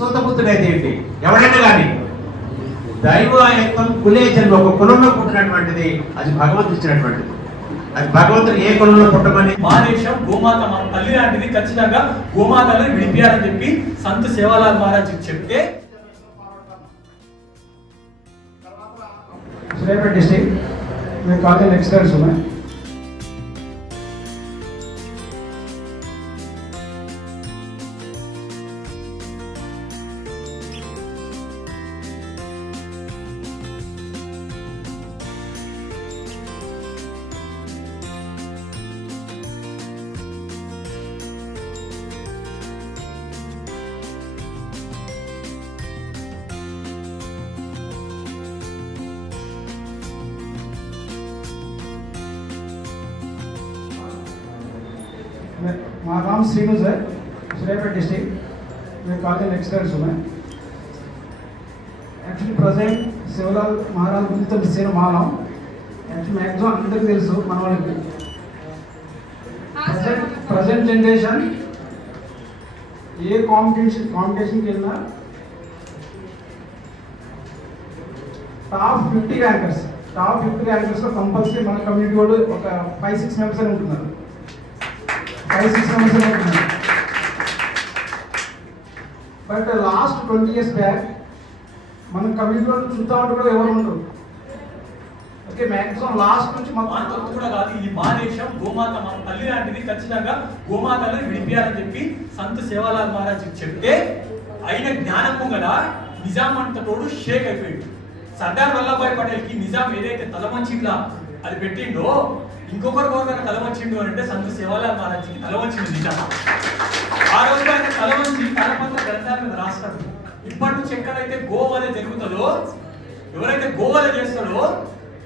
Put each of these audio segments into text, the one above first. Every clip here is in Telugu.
సొంతపుత్రుడైతే ఏంటి, ఎవడైనా కానీ దైవత్వం కులే జన్మ, ఒక కులంలో పుట్టినటువంటిది, అది భగవంతుడు ఇచ్చినటువంటిది. అది భగవంతుడు ఏ కులంలో పుట్టమని. మా దేశం గోమాత మన తల్లి లాంటిది, ఖచ్చితంగా గోమాతలను విడిపియాలని చెప్పి సంత సేవాలాల్ మహారాజ్ చెప్తే सुरेपेट डिस्ट्रिक्ट में काफ़ी एक्सपर्ट्स हूँ मैं। मेरा नाम श्रीनु है, सुरेपेट डिस्ट्रिक्ट में काफ़ी एक्सपर्ट्स हूँ मैं। एक्चुअली प्रेजेंट शिवलाल महाराज गुరించి విషయం మానం యాక్చువల్లీ మ్యాక్సిమం అందరికీ తెలుసు మన వాళ్ళకి. ప్రజెంట్ జనరేషన్ ఏ కాంపిటీషన్కి వెళ్ళినా టాప్ 50 ర్యాంకర్స్లో కంపల్సరీ మన కమ్యూనిటీ వాళ్ళు ఒక 5-6 మెంబర్స్ అని ఉంటున్నారు. 5-6 మెంబర్స్ అని ఉంటున్నారు. బట్ లాస్ట్ 20 years బ్యాక్ మన కమ్యూనిటీలో చూద్దా ఉంటే కూడా ఎవరు ఉండరు. ఓకే, మ్యాక్సిమం లాస్ట్ నుంచి మొత్తం కూడా కాదు, ఇది మా దేశం, గోమాత మన తల్లి లాంటిది, ఖచ్చితంగా గోమాతలను విడిపియాలని చెప్పి సంత సేవాలాల్ మహారాజ్ చెప్తే అయిన జ్ఞానము గల నిజాం అంతటోడు షేక్ అయిపోయింది. సర్దార్ వల్లభాయ్ పటేల్ కి నిజాం ఏదైతే తలవంచి ఇట్లా అది పెట్టిండో, ఇంకొకరు తలవంచిండు అని అంటే సంత సేవాలాల్ మహారాజ్కి తలవంచింది నిజాం. ఆ రోజు ఆయన తలవంచి తలపంత గ్రంథాల మీద రాస్తాడు. ఇప్పటి నుంచి ఎక్కడైతే గోవధ జరుగుతుందో, ఎవరైతే గోవధ చేస్తాడో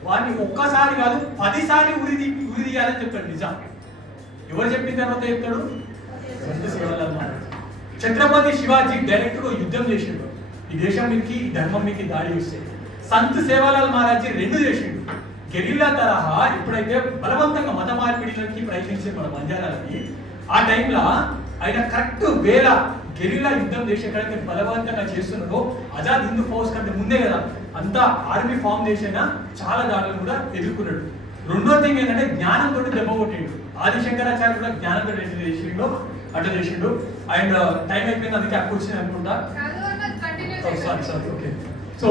వాడిని ఒక్కసారి కాదు 10 సార్లు ఉరి తీయాలని చెప్తాడు నిజాం. ఎవరు చెప్పిన తర్వాత చెప్తాడు? సంత సేవాలాల్ మహారాజ్. ఛత్రపతి శివాజీ డైరెక్ట్ గా యుద్ధం చేసిండు. ఈ దేశం మీదకి, ఈ ధర్మం మీదకి దాడి వస్తే సంత సేవాలాల్ మహారాజ్ 2 చేసిండు. గెరిల్లా తరహా ఎప్పుడైతే బలవంతంగా మత మార్పిడికి ప్రయత్నించే మన బంజారాలకి, ఆ టైంలో ఆయన కరెక్ట్ వేళ గెరిల్లా యుద్ధం చేసి ఎక్కడైతే బలవంతంగా చేస్తున్నారో, ఆజాద్ హిందూ ఫౌజ్ కంటే ముందే కదా అంతా ఆర్మీ ఫామ్ చేసినా చాలా దాడులు కూడా ఎదుర్కొన్నాడు. రెండో థింగ్ ఏంటంటే జ్ఞానంతో దెబ్బ కొట్టిండు. ఆదిశంకరాచార్య కూడా జ్ఞానంతో చేసిండు, అట్లా చేసిండు. అండ్ టైం అయిపోయింది, అందుకే అప్పుడు వచ్చింది అనుకుంటా. Sorry okay. సో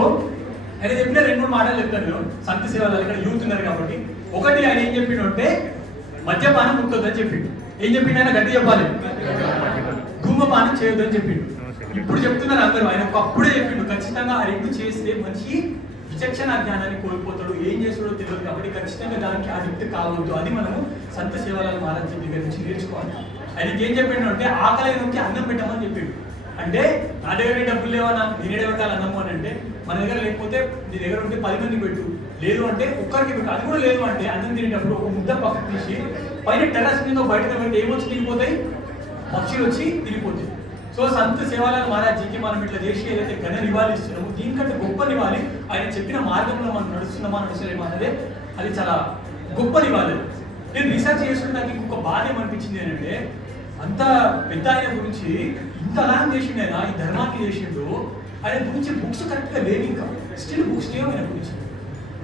ఆయన చెప్పిన 2-3 మాటలు చెప్తాను. సంత సేవాలాల్ ఇక్కడ యూత్ ఉన్నారు కాబట్టి, ఒకటి ఆయన ఏం చెప్పిండు అంటే మద్యపానం ముట్టొద్దని చెప్పిండు. ఏం చెప్పిండు ఆయన? గట్టి చెప్పాలి, ధూమపానం చేయొద్దని చెప్పిండు. ఇప్పుడు చెప్తున్నారు అందరూ, ఆయన ఒకప్పుడే చెప్పిండు ఖచ్చితంగా ఆ 2 చేస్తే మంచి విచక్షణ జ్ఞానాన్ని కోల్పోతాడు, ఏం చేస్తాడో తెలియదు కాబట్టి ఖచ్చితంగా దానికి ఆ వ్యక్తి కావద్దు. అది మనము సంత సేవాలాల్ మహారాజ్ దగ్గర నుంచి నేర్చుకోవాలి. ఆయనకి ఏం చెప్పిండు అంటే ఆకలి నుంచి అన్నం పెట్టమని చెప్పిండు. అంటే నా దగ్గర డబ్బులు లేవన్నా, నేనే పెట్టాలి అన్నము అని అంటే, మన దగ్గర లేకపోతే నీ దగ్గర ఉంటే 10 మందికి పెట్టు, లేదు అంటే ఒక్కరికి పెట్టు. అది కూడా లేదు అంటే అన్నం తినేటప్పుడు ఒక ముద్ద పక్కకు తీసి పైన టెర్రస్ మీద బయటకు పెట్టి ఏమొచ్చి తిరిగిపోతాయి? పక్షులు వచ్చి తిరిగిపోతాయి. సో సంత సేవాలాల్ మహారాజ్కి మనం ఇట్లా చేసి ఏదైతే ఘన నివాళి ఇస్తున్నామో, దీనికంటే గొప్ప నివాళి ఆయన చెప్పిన మార్గంలో మనం నడుస్తున్నామా నడుస్తలేమా అనేది అది చాలా గొప్ప నివాళి. నేను రీసెర్చ్ చేస్తున్న నాకు ఇంకొక బాధ ఏమనిపించింది ఏంటంటే, అంత పెద్ద ఆయన గురించి ఇంతలా చేసిండు ఆయన, ఈ ధర్మానికి చేసిండు. ఆయన గురించి బుక్స్ కరెక్ట్గా లేవు, ఇంకా స్టిల్ బుక్స్ లేవు ఆయన గురించి.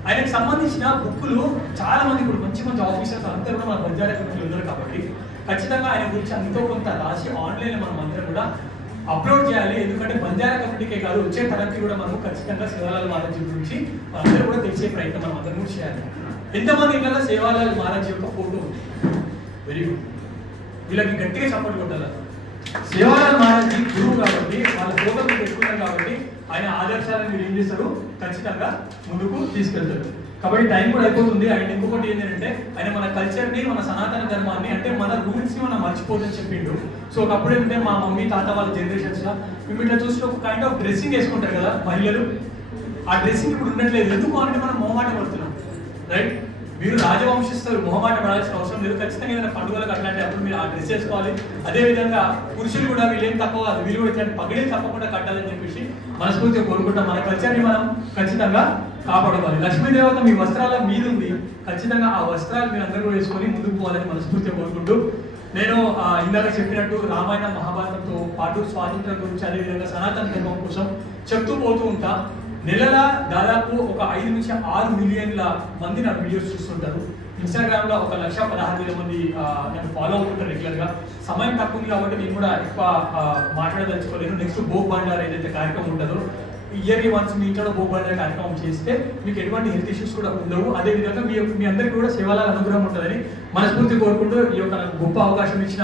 ఆయనకు సంబంధించిన బుక్కులు చాలా మంది ఇప్పుడు మంచి మంచి ఆఫీసర్స్ అందరూ కూడా మన బంజారా కమ్యూనిటీలో ఉన్నారు కాబట్టి ఖచ్చితంగా ఆయన గురించి అంతో కొంత రాసి ఆన్లైన్లో మనం అందరం కూడా అప్లోడ్ చేయాలి. ఎందుకంటే బంజారా కమ్యూనిటీకే కాదు, వచ్చే తరగతి కూడా మనం ఖచ్చితంగా సేవాలాల్ మహారాజ్ గురించి అందరూ కూడా తెలిసే ప్రయత్నం మనం అందరం కూడా చేయాలి. ఎంతమంది ఇళ్ళలో సేవాలాల్ మహారాజ్ యొక్క ఫోటో ఉంది? వెరీ గుడ్, వీళ్ళకి గట్టిగా సపోర్ట్ కొట్టాలి. సేవాలాల్ మహారాజ్ గురువు కాబట్టి, వాళ్ళ ఫోటో మీరు పెట్టుకున్నారు కాబట్టి ఆయన ఆదర్శాలను మీరు ఏం చేస్తారు? ఖచ్చితంగా ముందుకు తీసుకెళ్తారు. కాబట్టి టైం కూడా అయిపోతుంది. అండ్ ఇంకొకటి ఏంటంటే, ఆయన మన కల్చర్ని, మన సనాతన ధర్మాన్ని, అంటే మన రూల్స్ని మనం మర్చిపోదని చెప్పిండు. సో ఒకప్పుడు ఏంటంటే మా మమ్మీ తాత వాళ్ళ జనరేషన్స్లో మేము ఇట్లా చూస్తే ఒక కైండ్ ఆఫ్ డ్రెస్సింగ్ వేసుకుంటారు కదా మహిళలు. ఆ డ్రెస్సింగ్ ఇప్పుడు ఉండట్లేదు. ఎందుకు అంటే మనం మొహమాట పడుతున్నాం, రైట్? మీరు రాజవంశస్థులు మొహమాట పడాల్సిన అవసరం లేదు. ఖచ్చితంగా ఏదైనా పండుగలకు అట్లాంటి అప్పుడు మీరు ఆ డ్రెస్ వేసుకోవాలి. అదేవిధంగా పురుషులు కూడా వీళ్ళేం తక్కువ కాదు, వీళ్ళు కూడా ఇట్లాంటి పగిడే తప్పకుండా కట్టాలని చెప్పేసి మనస్ఫూర్తిగా కోరుకుంటాం. మన కల్చర్ని మనం ఖచ్చితంగా కాపాడుకోవాలి. లక్ష్మీదేవత మీ వస్త్రాల మీద ఉంది, ఖచ్చితంగా ఆ వస్త్రాలు మీరు అందరూ వేసుకొని ముందుకు పోవాలని మనస్ఫూర్తిగా కోరుకుంటూ నేను ఇందాక చెప్పినట్టు రామాయణ మహాభారతంతో పాటు స్వాతంత్రం గురించి అదేవిధంగా సనాతన ధర్మం కోసం చెప్తూ పోతూ ఉంటా. నెలల దాదాపు ఒక 5 నుంచి 6 మిలియన్ల మంది నా వీడియోస్ చూస్తుంటారు. ఇన్స్టాగ్రామ్లో 1,16,000 మంది నన్ను ఫాలో అవుతుంటారు రెగ్యులర్గా. సమయం తక్కువ ఉంది కాబట్టి నేను కూడా ఎక్కువ మాట్లాడదలుచుకోలేను. నెక్స్ట్ భోగ్ బండార్ ఏదైతే కార్యక్రమం ఉంటుందో ఇయర్లీ వన్స్ మీ ఇంట్లో భోగ్ బండార్ కార్యక్రమం చేస్తే మీకు ఎటువంటి హెల్త్ ఇష్యూస్ కూడా ఉండవు. అదేవిధంగా మీ అందరికీ కూడా సేవల అనుగ్రహం ఉంటుందని మనస్ఫూర్తి కోరుకుంటూ ఈ యొక్క నాకు గొప్ప అవకాశం ఇచ్చిన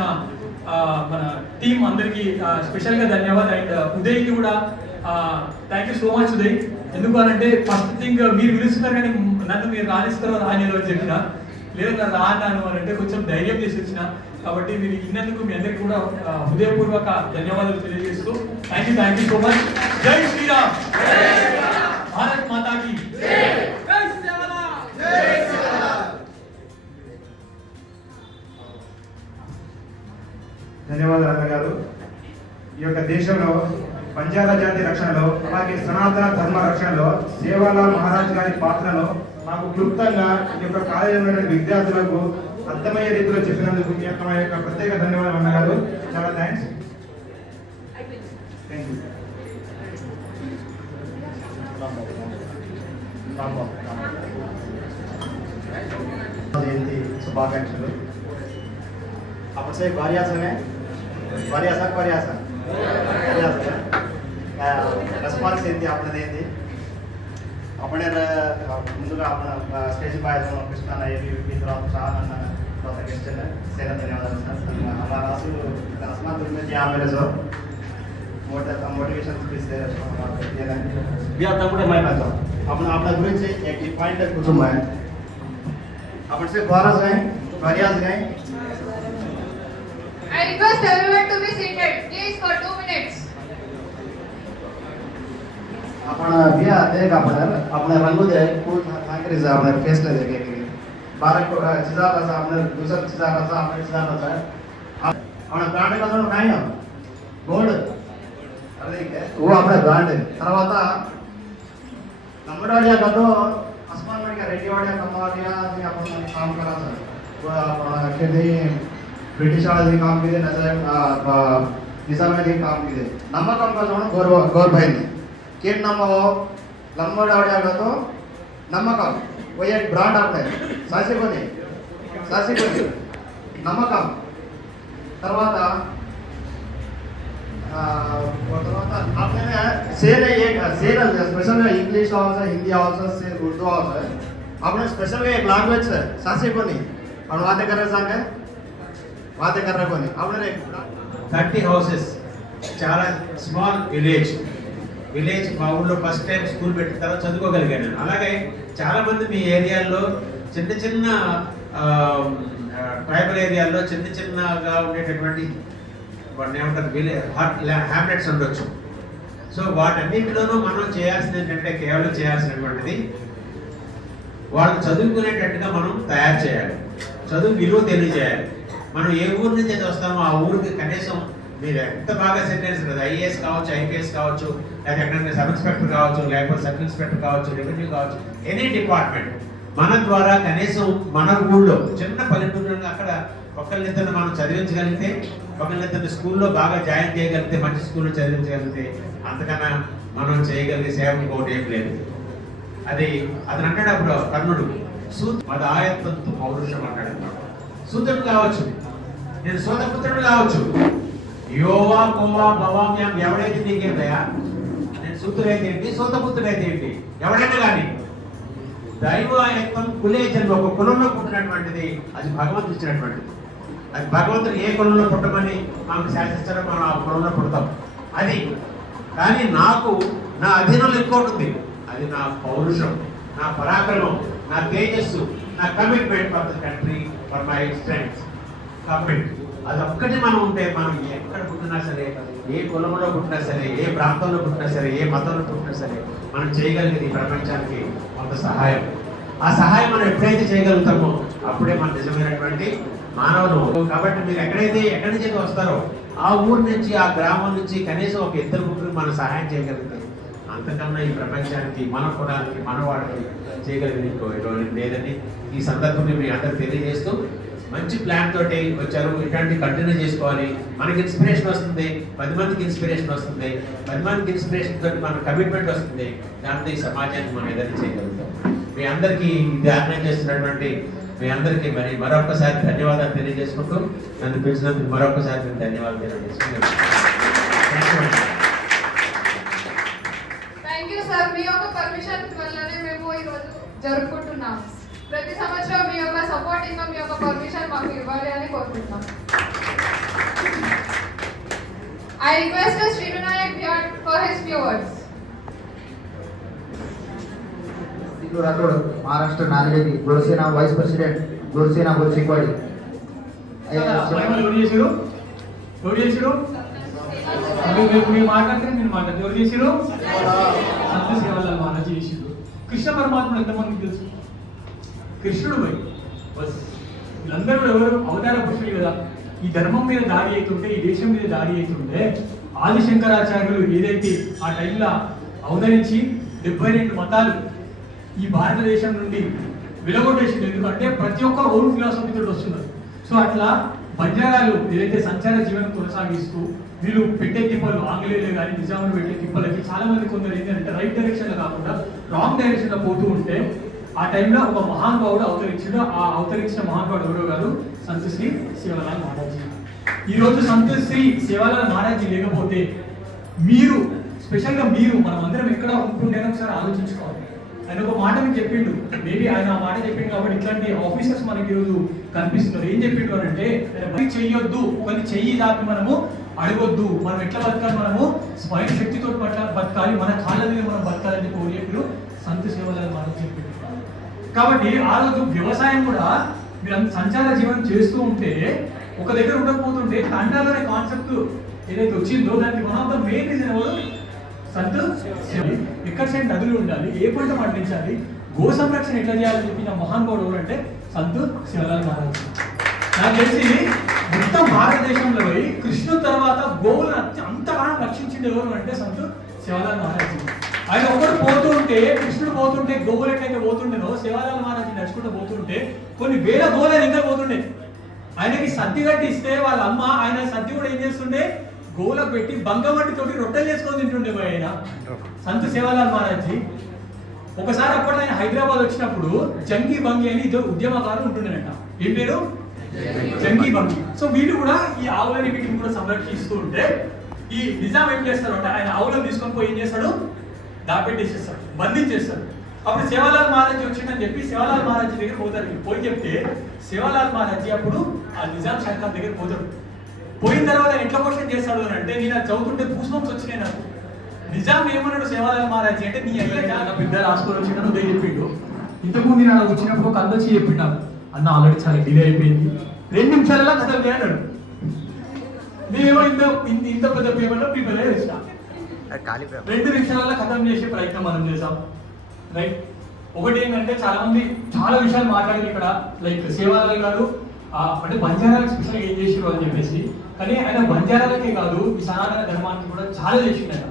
మన టీం అందరికీ స్పెషల్గా ధన్యవాదాలు. అండ్ ఉదయ్కి కూడా thank you so much Uday. ఎందుకు అనంటే ఫస్ట్ థింగ్ మీరు పిలుస్తున్నారు కానీ నన్ను మీరు రాణిస్తారో రానిలో అని చెప్పిన, లేదా నన్ను రాను అని అంటే కొంచెం ధైర్యం చేసి వచ్చిన. కాబట్టి మీరు ఇన్నందుకు మీ అందరికీ కూడా హృదయపూర్వక ధన్యవాదాలు తెలియజేస్తూ థ్యాంక్ యూ సో మచ్. జై శ్రీరామ్, భారత్ మాతాకి. ధన్యవాదాలు అన్నగారు. ఈ యొక్క దేశంలో బంజారా జాతి రక్షణలో అలాగే సనాతన ధర్మ రక్షణలో సేవాలాల్ మహారాజ్ గారి పాత్రలో మాకు క్లుప్తంగా ఈ యొక్క కాలేజీలో ఉన్నటువంటి విద్యార్థులకు అర్థమయ్యే రీతిలో చెప్పినందుకు మీ యొక్క ప్రత్యేక ధన్యవాదాలు అన్నగారు. చాలా థ్యాంక్స్. Thank you. जयंती शुभाकांक्षलु. आपण से वार्यासन है, वार्यासन రెస్పాన్స్ ఏంటి అప్పుడేంటి అప్పుడే ముందుగా అప్పుడు స్టేజ్ పై కృష్ణ ఏపీ తర్వాత చాలా తర్వాత క్వశ్చన్ సేన ధన్యవాదాలు సార్. हमारा आंसू रस्मा तुम में क्या मेरे सो मोटिवेशन स्पीच दे भी आता కూడా मैं बात आपण आपल्या गुरुचे एक पॉइंट कुटुंब आहे. आपण से वारास आहे, वार्यास आहे. I request everyone to be seated, please, for 2 minutes. आपण बिया देख आपण रंगू दे फूल ठाकरे जा आपण फेस ला देखे के 12 को चिजार असा आपण दुसरा चिजार असा आपण चिजार असा आपण ब्रांड का तो काय गोल्ड अरे के वो आपण ब्रांड తర్వాత नंबरवाडिया का तो आसमान में का रेडियोवाडिया कमावाडिया भी आपण काम करा सर. वो आपण के ब्रिटिश वाले काम किए नजर निजाम ने काम किए नमक का जोन गौर भाई ने केट नाम हो लंबड़ आगा तो नमकम वो एक ब्रांड आपने सासी कोनी नमकम तरवाता आपने सेल एक सेल स्पेशल इंग्लिश आवाज हिंदी आवाज से उर्दू आवाज आपने स्पेशल एक लैंग्वेज है सासी कोनी और बातें कर रहे कोनी आपने 30 houses, చాలా స్మాల్ విలేజ్ మా ఊళ్ళో ఫస్ట్ టైం స్కూల్ పెట్టిన తర్వాత చదువుకోగలిగాను. అలాగే చాలా మంది మీ ఏరియాల్లో చిన్న ట్రైబల్ ఏరియాల్లో చిన్నగా ఉండేటటువంటి వాటిని ఏమంటారు హ్యామ్లెట్స్ ఉండొచ్చు. సో వాటన్నింటిలోనూ మనం చేయాల్సింది ఏంటంటే కేవలం చేయాల్సినటువంటిది వాళ్ళు చదువుకునేటట్టుగా మనం తయారు చేయాలి. చదువు విలువ తెలియజేయాలి. మనం ఏ ఊరు నుంచి అయితే వస్తామో ఆ ఊరికి కనీసం మీరు ఎంత బాగా సెంటెన్స్ కదా, ఐఏఎస్ కావచ్చు, ఐపీఎస్ కావచ్చు, లేకపోతే ఎక్కడైనా సబ్ ఇన్స్పెక్టర్ కావచ్చు, లేకపోతే సబ్ ఇన్స్పెక్టర్ కావచ్చు, రెవెన్యూ కావచ్చు, ఎనీ డిపార్ట్మెంట్ మన ద్వారా కనీసం మన ఊళ్ళో చిన్న పల్లెటూరులో అక్కడ ఒకళ్ళిద్దరిని మనం చదివించగలిగితే, ఒకళ్ళిద్దరిని స్కూల్లో బాగా జాయిన్ చేయగలిగితే, మంచి స్కూల్లో చదివించగలిగితే అంతకన్నా మనం చేయగలిగే సేవ ఇంకోటి ఏం లేదు. అది అతను అంటాడు అప్పుడు కర్ణుడు మద ఆయత్వంతో పౌరుషం అంటాడు. సూత్రుడు కావచ్చు, నేను సోదపుత్రుడు కావచ్చు, యోవా కోవా భవామ్యాం ఎవడైతే నీకేందయా, నేను సూత్రుడైతే ఏంటి, సోదపుత్రుడైతే ఏంటి, ఎవడైనా కానీ దైవాయత్వం కులే జన్మ, ఒక కులంలో పుట్టినటువంటిది అది భగవంతుడు ఇచ్చినటువంటిది. అది భగవంతుడు ఏ కులంలో పుట్టమని మనకు శాసిస్తారో మనం ఆ కులంలో పుడతాం. అది కానీ నాకు నా అధీనంలో ఇంకోటి ఉంది, అది నా పౌరుషం, నా పరాక్రమం, నా తేజస్సు, నా commitment for the country, for my strength commitment. అది ఒక్కటి మనం ఉంటే మనం ఎక్కడ పుట్టినా సరే, ఏ కులంలో పుట్టినా సరే, ఏ ప్రాంతంలో పుట్టినా సరే, ఏ మతంలో పుట్టినా సరే మనం చేయగలిగేది ప్రపంచానికి కొంత సహాయం. ఆ సహాయం మనం ఎప్పుడైతే చేయగలుగుతామో అప్పుడే మన నిజమైనటువంటి మానవులు. కాబట్టి మీరు ఎక్కడి నుంచి వస్తారో ఆ ఊరు నుంచి, ఆ గ్రామం నుంచి కనీసం ఒక 2 ముగ్గురు మనం సహాయం చేయగలిగితే అంతకన్నా ఈ ప్రపంచానికి, మన కులానికి, మన వాళ్ళకి చేయగలిగిన లేదని ఈ సందర్భంగా మీ అందరూ తెలియజేస్తూ మంచి ప్లాన్ తోటి వచ్చారు. ఇట్లాంటి కంటిన్యూ చేసుకోవాలి. మనకి ఇన్స్పిరేషన్ వస్తుంది, 10 మందికి ఇన్స్పిరేషన్ వస్తుంది, 10 మందికి ఇన్స్పిరేషన్ తోటి మన కమిట్మెంట్ వస్తుంది. దాంతో ఈ సమాజానికి మనం ఏదైనా చేయగలుగుతాం. మీ అందరికీ ఇది ఆర్గనైజ్ చేస్తున్నటువంటి మీ అందరికీ మరి మరొకసారి ధన్యవాదాలు తెలియజేసుకుంటూ నన్ను పిలిచినందుకు మరొకసారి నేను ధన్యవాదాలు తెలియజేసుకుంటున్నాను. Thank you sir. మీ యొక్క పర్మిషన్ వల్లనే మేము ఈరోజు జరుపుకుంటున్నాం. ప్రతి సంవత్సరం మీ యొక్క సపోర్ట్ ఇంకా మీ యొక్క పర్మిషన్ మాకు ఇవ్వాలి అని కోరుకుంటున్నాం. I request Srinayak Bihar for his few words. Rathod Maharashtra Nanded Godsena vice president Godsena Gochikwadi మీరు మాట్లాడితే నేను మాట్లాడితే ఎవరు చేసిరు? సంత సేవలాల్ మహారాజ్ చేసిరు. కృష్ణ పరమాత్మ ఎంతమందికి తెలుసు? కృష్ణుడు పోయి బస్ వీళ్ళందరూ కూడా ఎవరు అవతార పురుషులు కదా. ఈ ధర్మం మీద దాడి అవుతుంటే, ఈ దేశం మీద దాడి అవుతుంటే ఆదిశంకరాచార్యులు ఏదైతే ఆ టైంలో అవతరించి 72 మతాలు ఈ భారతదేశం నుండి వెలగొట్టేసింది. ఎందుకంటే ప్రతి ఒక్క ఓన్ ఫిలాసఫీతో వస్తున్నారు. సో అట్లా బంజారాలు ఏదైతే సంచార జీవనం కొనసాగిస్తూ వీళ్ళు పెట్టే తిప్పలు, ఆంగ్లేయులే కానీ నిజాములు పెట్టే తిప్పలకి చాలా మంది కొందరు ఏంటంటే రైట్ డైరెక్షన్లో కాకుండా రాంగ్ డైరెక్షన్లో పోతూ ఉంటే ఆ టైంలో ఒక మహానుభావుడు అవతరించాడు. ఆ అవతరించిన మహానుభావుడు ఎవరో కాదు, సంత్ శ్రీ సేవాలాల్ మహారాజ్. ఈరోజు సంత్ శ్రీ సేవాలాల్ మహారాజ్ లేకపోతే మీరు స్పెషల్గా మీరు మనం అందరం ఎక్కడ ఉంటుండేనో ఒకసారి ఆలోచించుకోవాలి. ఆయన ఒక మాట మీకు చెప్పిండు. మేబీ ఆయన ఆ మాట చెప్పిండు కాబట్టి ఇట్లాంటి ఆఫీసర్స్ మనకి ఈరోజు కనిపిస్తున్నారు. ఏం చెప్పిండు అని అంటే చెయ్యొద్దు, ఒకరిని చెయ్యి దాపి మనము అడగొద్దు. మనం ఎట్లా బతకాలి, మనము స్వయం శక్తితో బతకాలి, మన కాళ్ళ మీద మనం బతకాలని కోరి చెప్పారు సంత్ సేవాలాల్ మహారాజ్ చెప్పిండు. కాబట్టి ఆ రోజు వ్యవసాయం కూడా మీరు అంత సంచార జీవనం చేస్తూ ఉంటే ఒక దగ్గర ఉండకపోతుంటే తండాలు అనే కాన్సెప్ట్ ఏదైతే వచ్చిందో దానికి one of the main reason ఎవరు? సంత్ సేవ. ఎక్కడ సైడ్ నదులు ఉండాలి, ఏ పంట పండించాలి, గో సంరక్షణ ఎట్లా చేయాలని చెప్పిన మహానుభావుడు ఎవరు అంటే సంత్ సేవాలాల్ మహారాజ్. నాకు తెలిసి మొత్తం భారతదేశంలో పోయి కృష్ణుడు తర్వాత గోవులను అంతగానో రక్షించింది ఎవరు అంటే సంత్ సేవాలాల్ మహారాజ్. ఆయన ఒకరు పోతూ ఉంటే, కృష్ణుడు పోతుంటే గోవులు ఎట్లయితే పోతుండేనో సేవాలాల్ మహారాజ్ నడుచుకుంటూ పోతుంటే కొన్ని వేల గోవులు ఇంకా పోతుండే. ఆయనకి సద్ది గడ్డి ఇస్తే వాళ్ళ అమ్మ ఆయన సద్ది కూడా ఏం చేస్తుండే, గోవులకు పెట్టి బంగమట్టి తోటి రొట్టెలు చేసుకొని తింటుండే ఆయన సంత్ సేవాలాల్ మహారాజ్. ఒకసారి అప్పట్లో ఆయన హైదరాబాద్ వచ్చినప్పుడు జంగి బంగి అని ఇద్దరు ఉద్యమకారులు ఉంటుండేనట. ఏం పేరు? జంగి బంగి. సో వీళ్ళు కూడా ఈ ఆవులని వీటిని కూడా సంరక్షిస్తూ ఉంటే ఈ నిజాం ఏం చేస్తారు అంటే ఆయన ఆవులను తీసుకొని పోయి ఏం చేస్తాడు, దాపెట్టేసేస్తాడు, బంధించేస్తాడు. అప్పుడు సేవాలాల్ మహారాజ్ వచ్చిందని చెప్పి సేవాలాల్ మహారాజ్ దగ్గర పోతారు. పోయి చెప్తే సేవాలాల్ మహారాజ్ అప్పుడు ఆ నిజాం సర్కార్ దగ్గర పోతాడు. పోయిన తర్వాత ఎట్లా క్వశ్చన్ చేస్తాడు అని అంటే, నేను చదువుతుంటే గూస్బంప్స్ వచ్చినాయి నాకు. నిజాం ఏమన్నాడు సేవాలాల్ మహారాజ్ అంటే, నీ అయ్యాక పెద్ద రాసుకొని వచ్చిన నువ్వే చెప్పిండు. ఇంతకుముందు నేను వచ్చినప్పుడు ఒక అందొచ్చి చెప్పిండు అన్న ఆల్రెడీ చాలా డిలే అయిపోయింది, 2 నిమిషాలలో కథ అన్నాడు. నేనేమో ఇంత పెద్ద పేపర్లో ప్రిపేర్ అయ్యి వచ్చిన 2 నిమిషాలలో కథం చేసే ప్రయత్నం మనం చేసాం. రైట్. ఒకటి ఏంటంటే చాలా మంది చాలా విషయాలు మాట్లాడారు ఇక్కడ. లైక్ సేవాలాల్ గారు అంటే బంజారాలకు స్పెషల్గా ఏం చేసారు అని చెప్పేసి. కానీ ఆయన బంజారాలకే కాదు ఈ సనాతన ధర్మానికి కూడా చాలా చేసిండు ఆయన.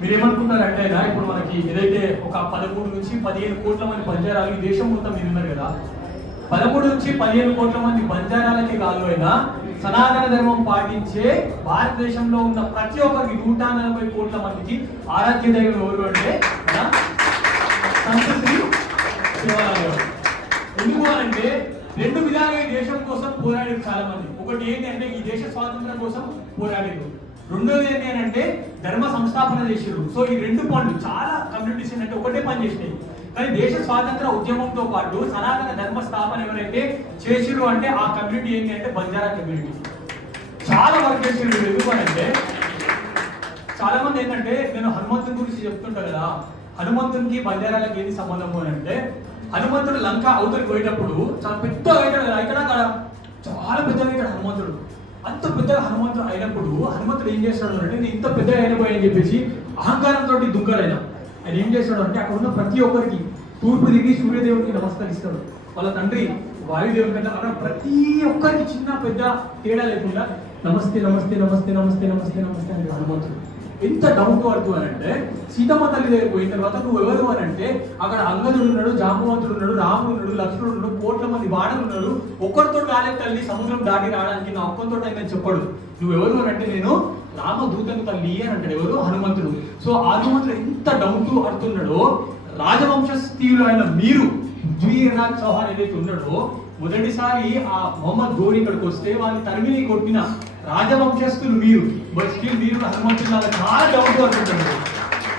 మీరు ఏమనుకుంటారంటే ఆయన ఇప్పుడు మనకి ఏదైతే ఒక 13 నుంచి 15 కోట్ల మంది బంజారాలు ఈ దేశం మొత్తం మీద ఉన్నారు కదా, 13 నుంచి 15 కోట్ల మంది బంజారాలకే కాదు అయినా సనాతన ధర్మం పాటించే భారతదేశంలో ఉన్న ప్రతి ఒక్కరికి 140 కోట్ల మందికి ఆరాధ్య దైవం ఎవరు అంటే సంత్ శ్రీ సేవాలాల్ గారు. ఎందుకు అంటే 2 విధాలుగా ఈ దేశం కోసం పోరాడారు చాలా మంది. ఒకటి ఏంటంటే ఈ దేశ స్వాతంత్రం కోసం పోరాడారు, రెండోది ఏంటి అంటే ధర్మ సంస్థాపన చేసారు. సో ఈ 2 పనులు చాలా కమ్యూనిటీస్ ఏంటంటే ఒకటే పని చేసినాయి. కానీ దేశ స్వాతంత్ర ఉద్యమంతో పాటు సనాతన ధర్మ స్థాపన ఎవరైతే చేసిరు అంటే ఆ కమ్యూనిటీ ఏంటి అంటే బంజారా కమ్యూనిటీ. చాలా వర్క్ చేసిరు. ఎందుకంటే చాలా మంది ఏంటంటే నేను హనుమంతుని గురించి చెప్తుంటా కదా, హనుమంతునికి బంజారాలకు ఏది సంబంధము అని అంటే, హనుమంతుడు లంక అవతలికి పోయేటప్పుడు చాలా పెద్దగా అవుతాడు కదా, ఇక్కడ చాలా పెద్దగా అవుతాడు హనుమంతుడు. అంత పెద్దగా హనుమంతుడు అయినప్పుడు హనుమంతుడు ఏం చేస్తాడు అంటే, నేను ఇంత పెద్దగా అయినపోయని చెప్పేసి అహంకారంతో దుంగలైన ఆయన ఏం చేస్తాడు అంటే అక్కడ ఉన్న ప్రతి ఒక్కరికి తూర్పు తిరిగి సూర్యదేవుడికి నమస్కరిస్తాడు. వాళ్ళ తండ్రి వాయుదేవుడి కంటే అక్కడ ప్రతి ఒక్కరికి చిన్న పెద్ద తేడా లేకుండా నమస్తే నమస్తే నమస్తే నమస్తే నమస్తే నమస్తే అంటే హనుమంతుడు. ఎంత డౌన్ టు అర్థం అని అంటే సీతమ్మ తల్లి దగ్గర పోయిన తర్వాత నువ్వు ఎవరు అని అంటే అక్కడ అంగదుడు ఉన్నాడు, జాంబవంతుడు ఉన్నాడు, రాముడు ఉన్నాడు, లక్ష్మణుడు ఉన్నాడు, కోట్ల మంది వాడలు ఉన్నాడు. ఒక్కరితో కాలేదు తల్లి సముద్రం దాటి రావడానికి నా ఒక్కరితో ఆయన చెప్పడు. నువ్వెవరు అని అంటే నేను రామదూతను తల్లి అని అంటాడు. ఎవరు? హనుమంతుడు. సో హనుమంతుడు ఎంత డౌన్ టు అర్థం ఉన్నాడో రాజవంశస్థీయులు అయిన మీరు పృథ్వీరాజ్ చౌహాన్ ఏదైతే ఉన్నాడో మొదటిసారి ఆ మొహమ్మద్ గోరి ఇక్కడికి వస్తే వాళ్ళని తరిమిని కొట్టిన రాజవంశస్థులు మీరు. బట్ స్టిల్ మీరు హనుమంతుడు చాలా డౌన్ టు అనుకుంటున్నారు.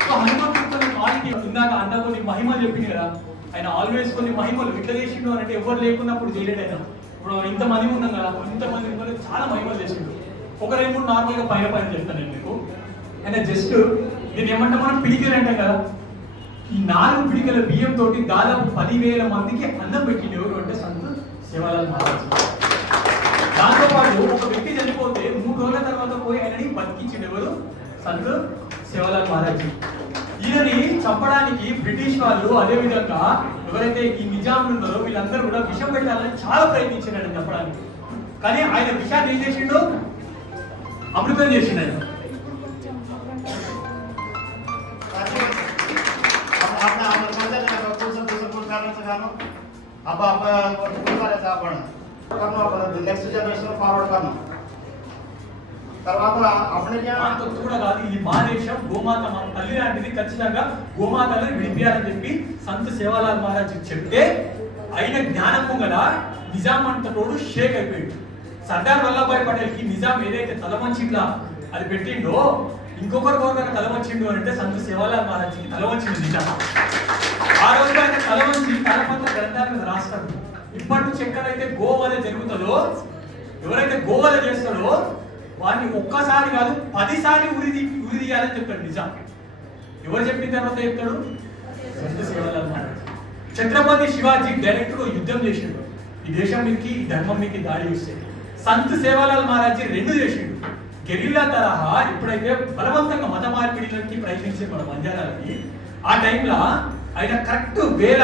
సో హనుమంతుడు క్వాలిటీ ఇందాక అన్న కొన్ని మహిమలు చెప్పింది కదా, ఆయన ఆల్వేస్ కొన్ని మహిమలు ఇట్లా చేసిండు అంటే ఎవరు లేకున్నప్పుడు చేయలేడు ఆయన. ఇప్పుడు ఇంతమంది ఉన్నాం కదా, ఇంతమంది చాలా మహిమలు చేసిండు. ఒక 2-3 నార్మల్గా పైన చెప్తాను నేను మీకు. ఆయన జస్ట్ నేను ఏమంటే మనం పిడికలు అంటాం కదా, ఈ 4 పిడికల బియ్యం తోటి దాదాపు 10,000 మందికి అన్నం పెట్టింది. ఎవరు అంటే సంత్ సేవాలాల్ మహారాజ్. దాంతో పాటు ఒక వ్యక్తి చనిపోతే 3 రోజుల తర్వాత పోయి ఆయనని బతికించింది. ఎవరు? సంత్ సేవాలాల్ మహారాజ్. ఈయనని చంపడానికి బ్రిటిష్ వాళ్ళు అదే విధంగా ఎవరైతే ఈ నిజాములు ఉన్నారో వీళ్ళందరూ కూడా విషం పెట్టాలని చాలా ప్రయత్నించారు చంపడానికి. కానీ ఆయన విషయాన్ని ఏం చేసిండు? అమృతం చేసిండు ఆయన. अब आपण నెక్స్ట్ జనరేషన్ ఫార్వర్డ్ करना తర్వాత అప్పుడే కూడా కాదు, ఇది మా దేశం, గోమాత మన తల్లి లాంటిది. ఖచ్చితంగా గోమాతలను విడిపియాలని చెప్పి సంత్ సేవాలాల్ మహారాజ్ చెప్తే ఆయన జ్ఞానము గల నిజాం అంతటోడు షేక్ అయిపోయింది. సర్దార్ వల్లభాయ్ పటేల్ కి నిజాం ఏదైతే తలవంచి ఇట్లా అది పెట్టిండో ఇంకొకరు గవర్నర్ తలవంచిండు అని అంటే సంత్ సేవాలాల్ మహారాజ్ కి తలవంచింది నిజాం. ఆ రోజు ఆయన తలవంచి తలపత్ర గ్రంథాలను రాస్తాడు. ఇప్పటి నుంచి ఎక్కడైతే గోవధ జరుగుతుందో, ఎవరైతే గోవధ చేస్తాడో వాడిని ఒక్కసారి కాదు 10 సార్లు ఉరి తీయాలని చెప్తాడు నిజాం. ఎవరు చెప్పిన తర్వాత చెప్తాడు? సంత్ సేవాలాల్ మహారాజ్. ఛత్రపతి శివాజీ డైరెక్ట్ గా యుద్ధం చేసిండు. ఈ దేశం మీదకి, ఈ ధర్మం మీదకి దాడి వస్తే సంత్ సేవాలాల్ మహారాజ్ 2 చేసిండు. గెరిల్లా తరహా ఎప్పుడైతే బలవంతంగా మత మార్పిడికి ప్రయత్నించే మన బంజారాలకి ఆ టైంలో ఆయన కరెక్ట్ వేళ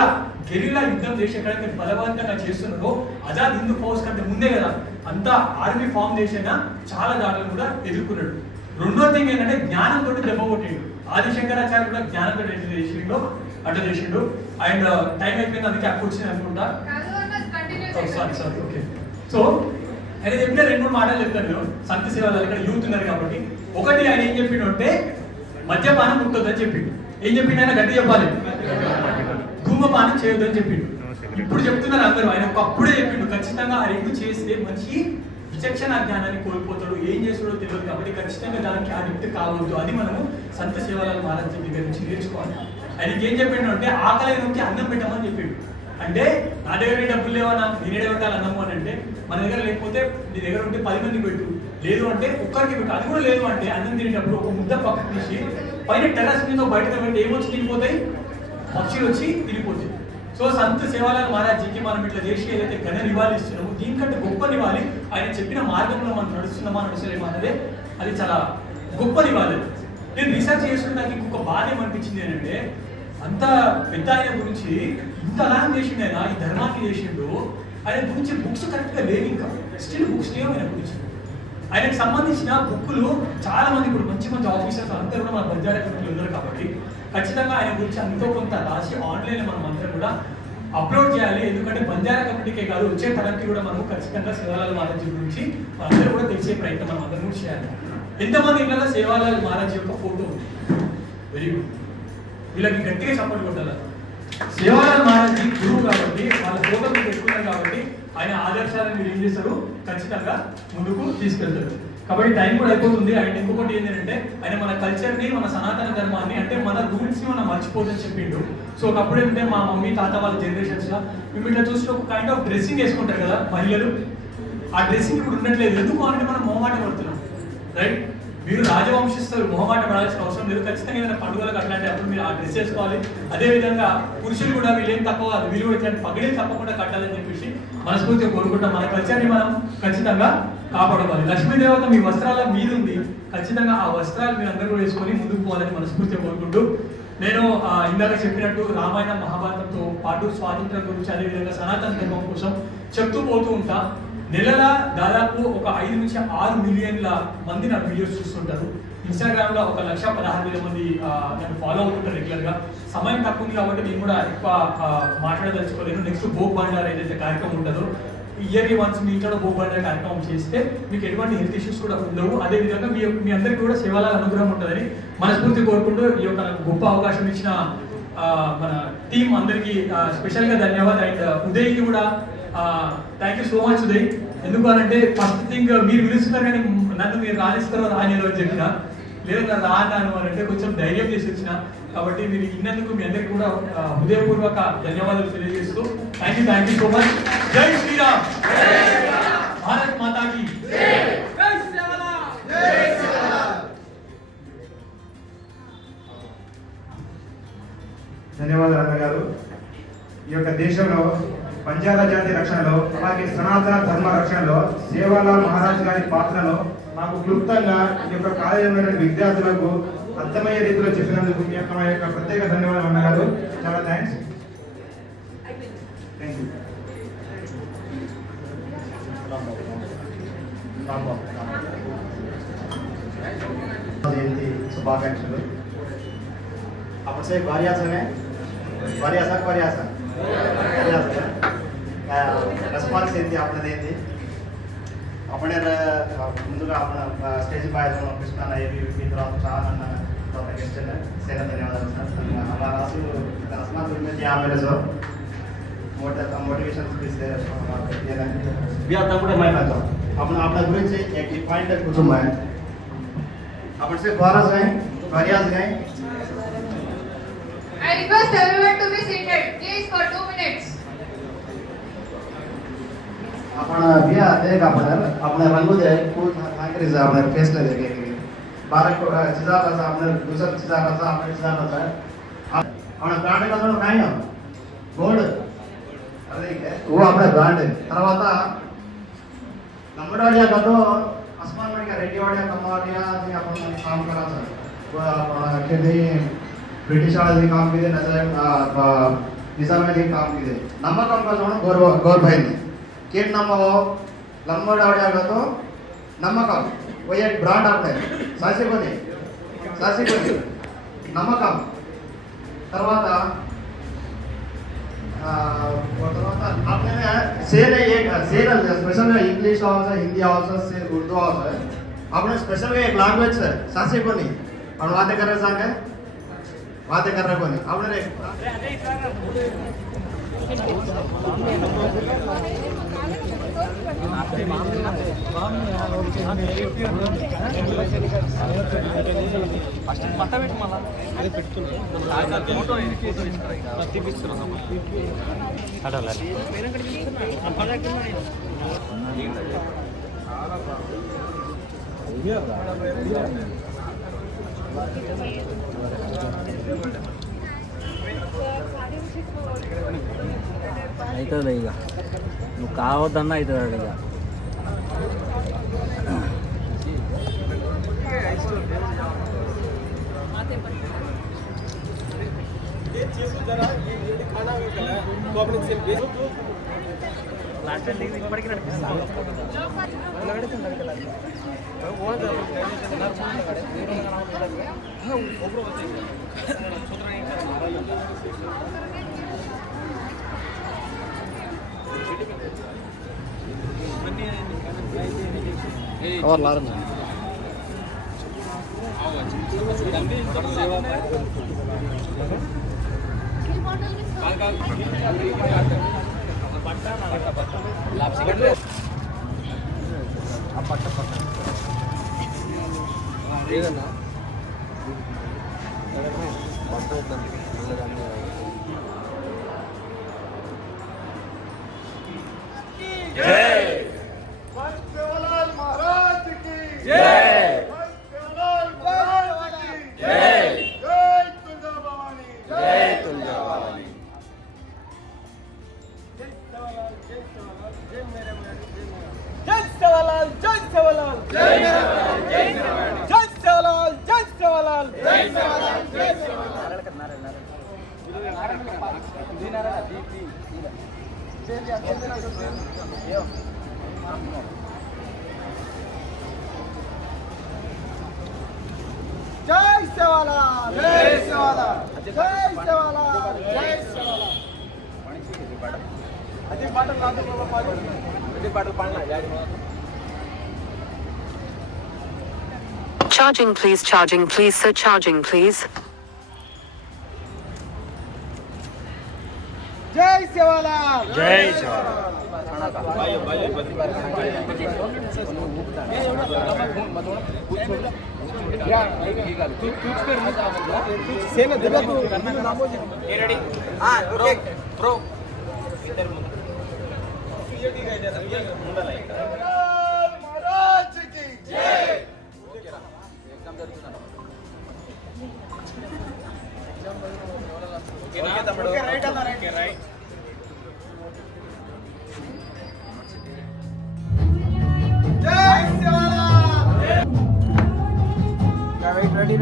గెరిల్లా యుద్ధం చేసి ఎక్కడైతే బలవంతంగా చేస్తున్నారో ఆజాద్ హిందూ ఫౌజ్ కంటే ముందే కదా అంతా ఆర్మీ ఫామ్ చేసినా చాలా దాడులు కూడా ఎదుర్కొన్నాడు. రెండో థింగ్ ఏంటంటే జ్ఞానంతో దెబ్బ కొట్టిండు. ఆదిశంకరాచార్య కూడా జ్ఞానంతో చేసిండు, అట్లా చేసిండు. అండ్ టైం అయిపోయింది, అందుకే అక్కడ వచ్చింది అనుకుంటా. Sorry okay. సో ఆయన చెప్పిన 2-3 మాటలు చెప్తాను నేను. సంత్ సేవాలాల్ ఇక్కడ యూత్ ఉన్నారు కాబట్టి. ఒకటి ఆయన ఏం చెప్పిండు అంటే మద్యపానం ముట్టొద్దని చెప్పిండు. ఏం చెప్పిండు ఆయన? గట్టి చెప్పాలి. ధూమపానం చేయొద్దని చెప్పిండు. ఇప్పుడు చెప్తున్నారు అందరూ, ఆయన ఒకప్పుడే చెప్పిండు ఖచ్చితంగా ఆ 2 చేస్తే మంచి విచక్షణ జ్ఞానాన్ని కోల్పోతాడు, ఏం చేస్తాడో తెలియదు. కాబట్టి ఖచ్చితంగా దానికి ఆ వ్యక్తి కావద్దు. అది మనము సంత్ సేవాలాల్ మహారాజ్ దగ్గర నుంచి నేర్చుకోవాలి. ఆయనకి ఏం చెప్పిండు అంటే ఆకలి నుంచి అన్నం పెట్టమని చెప్పిండు. అంటే నా దగ్గర డబ్బులు లేవన్నా, నేనే పెట్టాలి అన్నము అని అంటే మన దగ్గర లేకపోతే నీ దగ్గర ఉంటే 10 మందికి పెట్టు, లేదు అంటే ఒక్కరికి పెట్టు. అది కూడా లేదు అంటే అన్నం తినేటప్పుడు ఒక ముద్ద పక్కకు తీసి పైన టెర్రస్ మీద బయటకు పెట్టి ఏమొచ్చి తిరిగిపోతాయి? పక్షులు వచ్చి తిరిగిపోతాయి. సో సంత్ సేవాలాల్ మహారాజ్కి మనం ఇట్లా చేసి ఏదైతే ఘన నివాళి ఇస్తున్నామో దీనికంటే గొప్ప నివాళి ఆయన చెప్పిన మార్గంలో మనం నడుస్తలేమో అన్నదే అది చాలా గొప్ప నివాళి. నేను రీసెర్చ్ చేస్తున్న నాకు ఇంకొక బాధ ఏమనిపించింది ఏంటంటే అంత పెద్ద ఆయన గురించి ఇంత అలారం చేసిండు ఆయన, ఈ ధర్మాన్ని చేసిండు. ఆయన గురించి బుక్స్ కరెక్ట్గా లేవు, ఇంకా స్టిల్ బుక్స్ లేవు ఆయన గురించి. ఆయనకు సంబంధించిన బుక్కులు చాలా మంది ఇప్పుడు మంచి మంచి ఆఫీసర్స్ అందరూ కూడా మన బంజారా కమ్యూనిటీలో ఉన్నారు కాబట్టి ఖచ్చితంగా ఆయన గురించి అంతో కొంత రాసి ఆన్లైన్లో మనం అందరం కూడా అప్లోడ్ చేయాలి. ఎందుకంటే బంజారా కమ్యూనిటీకే కాదు వచ్చే తరంకి కూడా మనం ఖచ్చితంగా సేవాలాల్ మహారాజ్ గురించి మనందరూ కూడా తెలిసే ప్రయత్నం మనం అందరం కూడా చేయాలి. ఎంతమంది ఇళ్ళలో సేవాలాల్ మహారాజ్ యొక్క ఫోటో ఉంది? Very good. వీళ్ళకి గట్టిగా సపోర్ట్ కొట్టాలి. సేవాలాల్ మహారాజ్ గురువు కాబట్టి వాళ్ళ ఫోటో మీరు పెట్టుకున్నారు కాబట్టి ఆయన ఆదర్శాలను మీరు ఏం చేస్తారు? ఖచ్చితంగా ముందుకు తీసుకెళ్తారు. కాబట్టి టైం కూడా అయిపోతుంది. అండ్ ఇంకొకటి ఏంటంటే ఆయన మన కల్చర్ని, మన సనాతన ధర్మాన్ని, అంటే మన రూట్స్ని మనం మర్చిపోదని చెప్పిండు. సో ఒకప్పుడు ఏంటంటే మా మమ్మీ తాత వాళ్ళ జనరేషన్స్లో మేము ఇట్లా చూస్తే ఒక కైండ్ ఆఫ్ డ్రెస్సింగ్ వేసుకుంటారు కదా మహిళలు. ఆ డ్రెస్సింగ్ ఇప్పుడు ఉండట్లేదు. ఎందుకు అంటే మనం మొహమాట పడుతున్నాం, రైట్? మీరు రాజవంశస్థులు మొహమాట పడాల్సిన అవసరం లేదు. ఖచ్చితంగా ఏదైనా పండుగలకు అట్లాంటి అప్పుడు మీరు ఆ డ్రెస్ వేసుకోవాలి. అదేవిధంగా పురుషులు కూడా వీళ్ళేం తక్కువ కాదు, వీళ్ళు కూడా ఇట్లాంటి పగిడీలు తప్పకుండా కట్టాలని చెప్పేసి మనస్ఫూర్తిగా కోరుకుంటాం. మన కల్చర్ని మనం ఖచ్చితంగా కాపాడుకోవాలి. లక్ష్మీదేవత మీ వస్త్రాల మీద ఉంది, ఖచ్చితంగా ఆ వస్త్రాలు మీరు అందరూ వేసుకొని ముందుకు పోవాలని మనస్ఫూర్తిగా కోరుకుంటూ నేను ఇందాక చెప్పినట్టు రామాయణ మహాభారతంతో పాటు స్వాతంత్రం గురించి అదేవిధంగా సనాతన ధర్మం కోసం చెప్తూ పోతూ ఉంటా. నెలల దాదాపు ఒక 5 నుంచి 6 మిలియన్ల మంది నా వీడియోస్ చూస్తుంటారు. ఇన్స్టాగ్రామ్లో 1,16,000 మంది నన్ను ఫాలో అవుతుంటారు రెగ్యులర్గా. సమయం తక్కువ ఉంది కాబట్టి నేను కూడా ఎక్కువ మాట్లాడదలుచుకోలేను. నెక్స్ట్ భోగ్ బండార్ ఏదైతే కార్యక్రమం ఉంటుందో ఇయర్లీ వన్స్ మీ ఇంట్లో భోగ్ బండార్ కార్యక్రమం చేస్తే మీకు ఎటువంటి హెల్త్ ఇష్యూస్ కూడా ఉండవు. అదేవిధంగా మీ అందరికీ కూడా శివాలయ అనుగ్రహం ఉంటుందని మనస్ఫూర్తి కోరుకుంటూ ఈ యొక్క నాకు గొప్ప అవకాశం ఇచ్చిన మన టీం అందరికీ స్పెషల్గా ధన్యవాదాలు. అండ్ ఉదయ్కి కూడా thank you so much Uday. ఎందుకు అంటే ఫస్ట్ థింగ్ మీరు పిలుస్తున్నారు కానీ నన్ను మీరు రాణిస్తారో రానిలో అని చెప్పిన, లేదా నన్ను రాను అని అంటే కొంచెం ధైర్యం చేసి వచ్చిన. కాబట్టి మీరు ఇన్నందుకు మీ అందరికీ కూడా హృదయపూర్వక ధన్యవాదాలు తెలియజేస్తూ థ్యాంక్ యూ సో మచ్. జై శ్రీరామ్, భారత్ మాతాకి ధన్యవాదాలు అన్నగారు. ఈ యొక్క దేశంలో బంజారా జాతి రక్షణలో అలాగే సనాతన ధర్మ రక్షణలో సేవాలాల్ మహారాజ్ గారి పాత్రను మాకు క్లుప్తంగా ఈ యొక్క కాలేజీలో ఉన్నటువంటి విద్యార్థులకు అర్థమయ్యే రీతిలో చెప్పినందుకు మీ యొక్క మా యొక్క ప్రత్యేక ధన్యవాదాలు అన్నగారు. చాలా థ్యాంక్స్. Thank you. जयंती शुभाकांक्षलु. आपण से वार्यासन है, वार्यासन రెస్పాన్స్ ఏంటి అప్పుడేంటి అప్పుడే ముందుగా అప్పుడు స్టేజ్ పై కృష్ణ ఏబీవీపీ తర్వాత చాలా తర్వాత క్వశ్చన్ సేన ధన్యవాదాలు సార్. हमारा आंसू दरअसल में क्या मेरे जो मोटिवेशन स्पीच दे रहा भी आता కూడా मैं आता अपन आपल्या गुరించి एक पॉइंट कुटुंब आहे. आपण से द्वारा जाए वारियास गए. I request everyone to be seated, please, for 2 minutes. आपण बिया देख आपण रंगू दे फूल ठाकरे जा आपण फेस ले देखे बारक चिजारा जा आपण दूसरा चिजारा जा आपण चिजारा जा आपण ब्रांड का तो काय है गोल्ड अरे क्या वो आपण ब्रांड తర్వాత नंबरवाडिया का तो आसमान में का रेडियोवाडिया कमावाडिया जे आपण काम करायचं वो आपण कधी ब्रिटिश वाले काम किए नजर निजाम ने काम किए नमक का जो गौर भाई ने केट नमो लंबड़ावड़े आगा तो नमकम वो एक ब्रांड आपने सासी कोनी नमकम तरवाता आपने सेल एक सेल स्पेशल इंग्लिश आवाज हिंदी आवाज से उर्दू आवाज आपने स्पेशल एक लैंग्वेज है सासी कोनी और बातें कर रहे सांगे बातें कर रहे कोनी आपने అవుతుంది ఇక నువ్వు కావద్దన్నా అవుతుంది ఇక ఇప్పటికీ నడిపిస్తాను और ला रहा ఏదన్నా జై సేవాలాల్ జై సేవాలాల్ జై సేవాలాల్ జై సేవాలాల్ అదే పాటలు నాతో పాడు అదే పాటలు పాడనా Charging please sir, charging please. జై సేవాలాల్ జై సేవాలాల్ సేన దెబ్బకు బ్రో రెడీ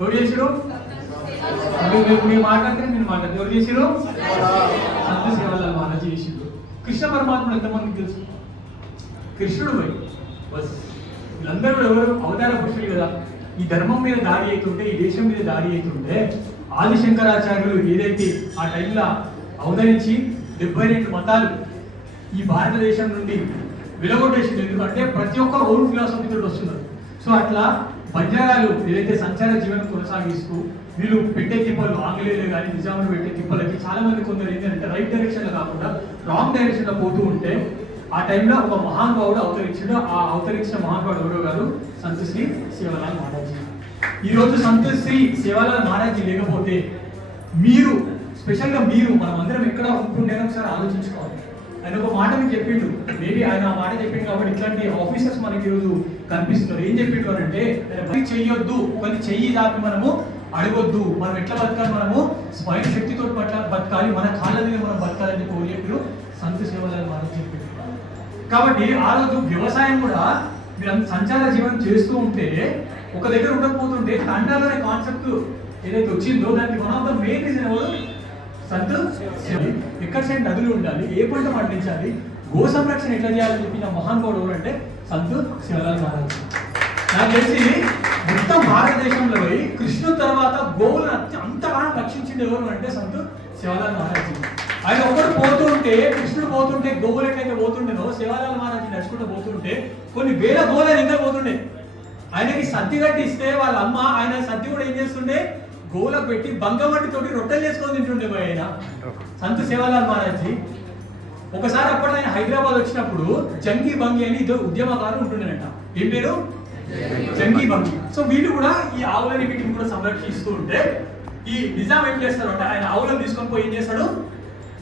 ఎవరు చేసారు మీరు మాట్లాడితే మీరు మాట్లాడితే ఎవరు చేసారు సంత సేవలాల్ మహారాజ్ చేసిండు. కృష్ణ పరమాత్ముడు ఎంతమందికి తెలుసు? కృష్ణుడు పోయి బస్ వీళ్ళందరూ ఎవరు అవతార పురుషులు కదా. ఈ ధర్మం మీద దాడి అవుతుంటే, ఈ దేశం మీద దాడి అవుతుంటే ఆదిశంకరాచార్యులు ఏదైతే ఆ టైంలో అవతరించి 72 మతాలు ఈ భారతదేశం నుండి వెలగొట్టేసింది. ఎందుకంటే ప్రతి ఒక్క ఓన్ ఫిలాసఫీ తోటి వస్తున్నారు. సో అట్లా బంజారాలు ఏదైతే సంచార జీవనం కొనసాగిస్తూ వీళ్ళు పెట్టే తిప్పలు, ఆంగ్లేయులు కానీ నిజాములు పెట్టే తిప్పలకి చాలా మంది కొందరు ఏంటంటే రైట్ డైరెక్షన్ లో కాకుండా రాంగ్ డైరెక్షన్ లో పోతూ ఉంటే ఆ టైంలో ఒక మహానుభావుడు అవతరించాడు. ఆ అవతరించిన మహానుభావుడు ఎవరో గారు సంత్ శ్రీ సేవాలాల్ మహారాజ్. ఈ రోజు సంత్ శ్రీ సేవాలాల్ మహారాజ్ లేకపోతే మీరు స్పెషల్గా మీరు మనం అందరం ఎక్కడ ఉంటుండేనో ఒకసారి ఆలోచించుకోవాలి. ఆయన ఒక మాట మీకు చెప్పిండు, మేబీ ఆయన ఆ మాట చెప్పిండు కాబట్టి ఇట్లాంటి ఆఫీసర్స్ మనకి ఈరోజు కనిపిస్తున్నారు. ఏం చెప్పిండు అని అంటే చెయ్యొద్దు, ఒకరి చెయ్యి దాపి మనము అడగొద్దు, మనం ఎట్లా బతకాలి, మనము స్వయం శక్తితో బతకాలి, మన కాళ్ళ మీద మనం బతకాలని చెప్పి చెప్పారు సంత్ సేవాలాల్ మహారాజ్ చెప్పిండు. కాబట్టి ఆ రోజు వ్యవసాయం కూడా మీరు సంచార జీవనం చేస్తూ ఉంటే ఒక దగ్గర ఉండకపోతుంటే తండాలు అనే కాన్సెప్ట్ ఏదైతే వచ్చిందో దానికి one of the main reason ఎవరు? సంత్. ఎక్కడ సైడ్ నదులు ఉండాలి, ఏ పంట పండించాలి, గో సంరక్షణ ఎట్లా చేయాలని చెప్పి నా మహానుభావుడు ఎవరంటే సంత్ సేవాలాల్ మహారాజ్. నాకు తెలిసి మొత్తం భారతదేశంలో పోయి కృష్ణుడు తర్వాత గోవులను అంతగా రక్షించింది ఎవరు అంటే సంత్ సేవాలాల్ మహారాజ్. ఆయన ఒకరు పోతూ ఉంటే, కృష్ణుడు పోతుంటే గోవులు ఎట్లయితే పోతుండేనో సేవాలాల్ మహారాజ్ నడుచుకుంటూ పోతుంటే కొన్ని వేల గోవులు ఇంకా పోతుండే. ఆయనకి సద్ది కట్టి ఇస్తే వాళ్ళ అమ్మ ఆయన సద్ది కూడా ఏం చేస్తుండే, గోవులకు పెట్టి బంగమట్టితోటి రొట్టెలు చేసుకొని తింటుండే ఆయన సంత్ సేవాలాల్ మహారాజ్. ఒకసారి అప్పుడు ఆయన హైదరాబాద్ వచ్చినప్పుడు జంగీ బంగి అని ఇద్దరు ఉద్యమకారులు ఉంటుండేనట. ఏం పేరు? జంగీ బంగి. సో వీళ్ళు కూడా ఈ ఆవులని వీటిని కూడా సంరక్షిస్తూ ఉంటే ఈ నిజాం ఏం చేస్తారు అంటే ఆయన ఆవులను తీసుకొని పోయి ఏం చేస్తాడు,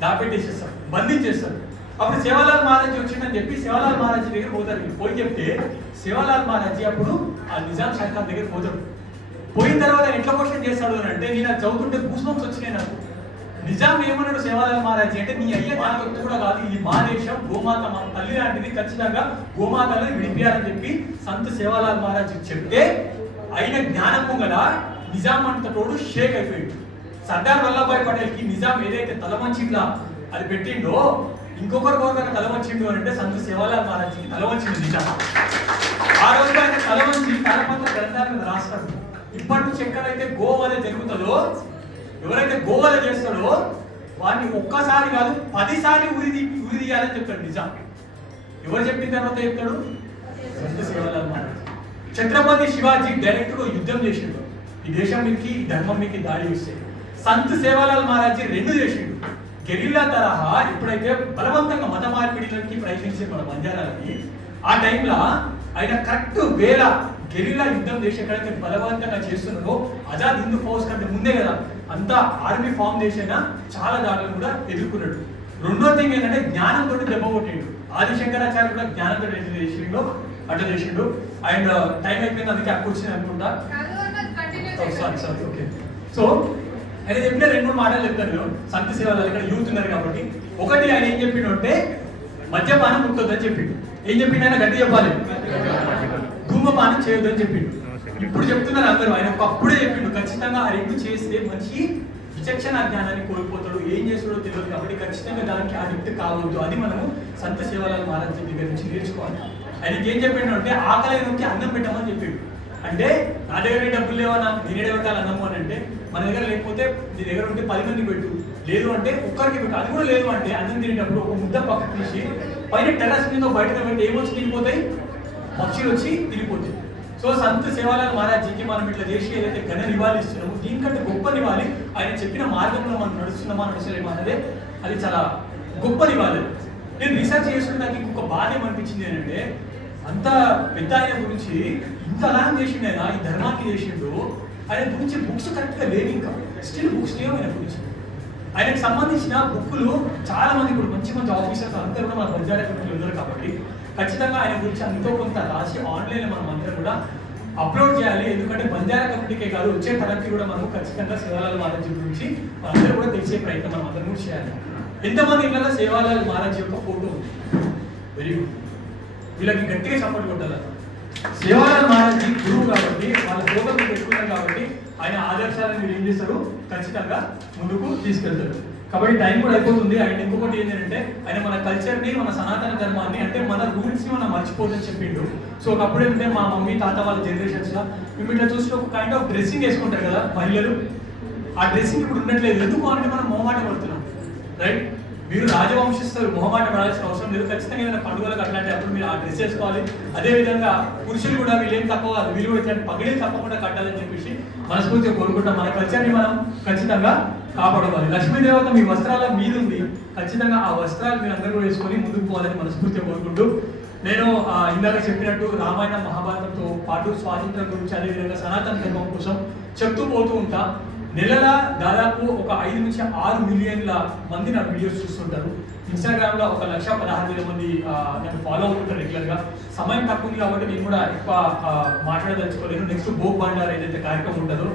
దాపెట్టేసేస్తాడు, బంధించేస్తాడు. అప్పుడు సేవాలాల్ మహారాజ్ వచ్చిందని చెప్పి సేవాలాల్ మహారాజ్ దగ్గర పోతారు. పోయి చెప్తే సేవాలాల్ మహారాజ్ అప్పుడు ఆ నిజాం సర్కార్ దగ్గర పోతాడు. పోయిన తర్వాత ఎట్లా క్వశ్చన్ చేస్తాడు అని అంటే, నేను చదువుతుంటే గూస్బంప్స్ వచ్చినాయి నాకు. నిజాం ఏమన్నాడు సేవాలాల్ మహారాజ్ అంటే, నీ అయ్యే నాగొత్తు కూడా కాదు, ఇది మా దేశం, గోమాత మన తల్లి లాంటిది, ఖచ్చితంగా గోమాతలను విడిపియాలని చెప్పి సంత్ సేవాలాల్ మహారాజ్ చెప్తే అయిన జ్ఞానం ముంగల నిజాం అంతటోడు షేక్ అయిపోయాడు. సర్దార్ వల్లభాయ్ పటేల్ కి నిజాం ఏదైతే తలవంచి ఇట్లా అది పెట్టిండో, ఇంకొకరు కోరిక తలవంచిండు అని అంటే సంత్ సేవాలాల్ మహారాజ్కి తలవంచింది నిజాం. ఆ రోజు ఆయన తలవంచి తలపత్ర గ్రంథాల మీద రాస్తాడు. ఇప్పటి నుంచి ఎక్కడైతే గోవధ జరుగుతుందో, ఎవరైతే గోవధ చేస్తాడో వాడిని ఒక్కసారి కాదు 10 సార్లు ఉరి తీయాలని చెప్తాడు నిజాం. ఎవరు చెప్పిన తర్వాత చెప్తాడు? సంత్ సేవాలాల్ మహారాజ్. ఛత్రపతి శివాజీ డైరెక్ట్ గా యుద్ధం చేసిండు, ఈ దేశం మీదకి, ఈ ధర్మం మీదకి దాడి వస్తే. సంత్ సేవాలాల్ మహారాజ్ 2 చేసిండు. గెరిల్లా తరహా ఎప్పుడైతే బలవంతంగా మత మార్పిడికి ప్రయత్నించే మన బంజారాలకి, ఆ టైంలో ఆయన కరెక్ట్ గెరిలా యుద్ధం చేసి ఎక్కడైతే బలవంతంగా చేస్తున్నారో ఆజాద్ హిందూ ఫౌజ్ కంటే ముందే కదా అంతా ఆర్మీ ఫామ్ చేసిన చాలా దాడులను కూడా ఎదుర్కొన్నాడు. రెండో థింగ్ ఏంటంటే జ్ఞానంతో దెబ్బ కొట్టిండు. ఆదిశంకరాచార్య కూడా జ్ఞానంతో అట్లా చేసిండు. అండ్ టైం అయిపోయింది, అందుకే అక్కడ వచ్చింది అనుకుంటా. Sorry okay. సో ఆయన చెప్పిన 2-3 మాటలు చెప్తాను నేను. సంత సేవలు ఇక్కడ యూత్ ఉన్నారు కాబట్టి. ఒకటి ఆయన ఏం చెప్పిండు అంటే మద్యపానం ముట్టొద్దని చెప్పిండు. ఏం చెప్పిండు ఆయన గట్టి చెప్పాలి, ధూమపానం చేయొద్దని చెప్పిండు. ఇప్పుడు చెప్తున్నారు అందరూ, ఆయన ఒకప్పుడే చెప్పిండు ఖచ్చితంగా ఆ 2 చేస్తే మంచి విచక్షణ జ్ఞానాన్ని కోల్పోతాడు, ఏం చేస్తాడో తెలియదు. కాబట్టి ఖచ్చితంగా దానికి అడిక్ట్ కావద్దు. అది మనము సంత సేవలాల్ మహారాజ్ దగ్గర నుంచి నేర్చుకోవాలి. ఆయనకి ఏం చెప్పిండు అంటే ఆకలి నొక్కి అన్నం పెట్టమని చెప్పిండు. అంటే నా దగ్గర డబ్బులు లేవన్నా నేనే పెట్టాలి అన్నము అని అంటే, మన దగ్గర లేకపోతే నీ దగ్గర ఉంటే 10 మంది పెట్టు, లేదు అంటే ఒక్కరికి పెట్టు. అది కూడా లేదు అంటే అన్నం తినేటప్పుడు ఒక ముద్ద పక్కకు తీసి పైన టెర్రస్ మీద బయట పెట్టి ఏమొచ్చి తిరిగిపోతాయి, పక్షులు వచ్చి తిరిగిపోతాయి. సో సంత సేవలాల్ మహారాజ్కి మనం ఇట్లా చేసి ఏదైతే ఘన నివాళి ఇస్తున్నామో దీనికంటే గొప్ప నివాళి ఆయన చెప్పిన మార్గంలో మనం నడుస్తున్నామా నడుస్తలేమా అనేది అది చాలా గొప్ప నివాళి. నేను రీసెర్చ్ చేస్తున్న నాకు ఇంకొక బాధ ఏమనిపించింది ఏంటంటే, అంత పెద్ద ఆయన గురించి ఇంతలా చేసిండు ఆయన, ఈ ధర్మాన్ని చేసిండు. ఆయన గురించి బుక్స్ కరెక్ట్గా లేవు, ఇంకా స్టిల్ బుక్స్ లేవు ఆయన గురించి. ఆయనకు సంబంధించిన బుక్కులు చాలా మంది ఇప్పుడు మంచి మంచి ఆఫీసర్స్ అందరూ కూడా మన బంజారా కమిటీలో ఉన్నారు కాబట్టి ఖచ్చితంగా ఆయన గురించి ఎంతో కొంత రాసి ఆన్లైన్లో మనం అందరం కూడా అప్లోడ్ చేయాలి. ఎందుకంటే బంజారా కమిటీకే కాదు, వచ్చే తరగతి కూడా మనం ఖచ్చితంగా సేవాలాల్ మహారాజ్ గురించి మనందరూ కూడా తెలిసే ప్రయత్నం మనం అందరం కూడా చేయాలి. ఎంతమంది ఇళ్ళలో సేవాలాల్ మహారాజ్ యొక్క ఫోటో ఉంది? Very good. వీళ్ళకి గట్టిగా సపోర్ట్ కొట్టాలి. సేవాలాల్ మహారాజ్ గురువు కాబట్టి వాళ్ళ ఫోటో పెట్టుకున్నారు కాబట్టి ఆయన ఆదర్శాలను మీరు ఏం చేస్తారు, ఖచ్చితంగా ముందుకు తీసుకెళ్తారు. కాబట్టి టైం కూడా అయిపోతుంది. అండ్ ఇంకొకటి ఏంటంటే ఆయన మన కల్చర్ని, మన సనాతన ధర్మాన్ని, అంటే మన రూల్స్ని మనం మర్చిపోదని చెప్పిండు. సో ఒకప్పుడు ఏంటంటే మా మమ్మీ తాత వాళ్ళ జనరేషన్స్లో మేము ఇట్లా చూసి ఒక కైండ్ ఆఫ్ డ్రెస్సింగ్ వేసుకుంటారు కదా మహిళలు, ఆ డ్రెస్సింగ్ ఇప్పుడు ఉండట్లేదు. ఎందుకు అంటే మనం మొహమాట పడుతున్నాం, రైట్? మీరు రాజవంశిస్తారు, మొహమాట పడాల్సిన అవసరం లేదు. ఖచ్చితంగా ఏదైనా పండుగలకు అట్లాంటి అప్పుడు మీరు ఆ డ్రెస్ వేసుకోవాలి. అదేవిధంగా పురుషులు కూడా వీళ్ళేం తక్కువ కాదు, వీళ్ళు కూడా ఇట్లాంటి పగిలి తప్పకుండా కట్టాలని చెప్పేసి మనస్ఫూర్తిగా కోరుకుంటాం. మన కల్చర్ని మనం ఖచ్చితంగా కాపాడుకోవాలి. లక్ష్మీదేవత మీ వస్త్రాల మీద ఉంది, ఖచ్చితంగా ఆ వస్త్రాలు మీరు అందరూ కూడా వేసుకొని ముందుకు పోవాలని మనస్ఫూర్తిగా కోరుకుంటూ, నేను ఇందాక చెప్పినట్టు రామాయణం మహాభారతంతో పాటు స్వాతంత్రం గురించి, అదేవిధంగా సనాతన ధర్మం కోసం చెప్తూ పోతూ ఉంటా. నెలల దాదాపు ఒక 5 నుంచి 6 మిలియన్ల మంది నా వీడియోస్ చూస్తుంటారు. ఇన్స్టాగ్రామ్లో 1,16,000 మంది నన్ను ఫాలో అవుతుంటారు రెగ్యులర్గా. సమయం తక్కువ ఉంది కాబట్టి నేను కూడా ఎక్కువ మాట్లాడదలుచుకోలేను. నెక్స్ట్ భోగ్ బండార్ ఏదైతే కార్యక్రమం ఉంటుందో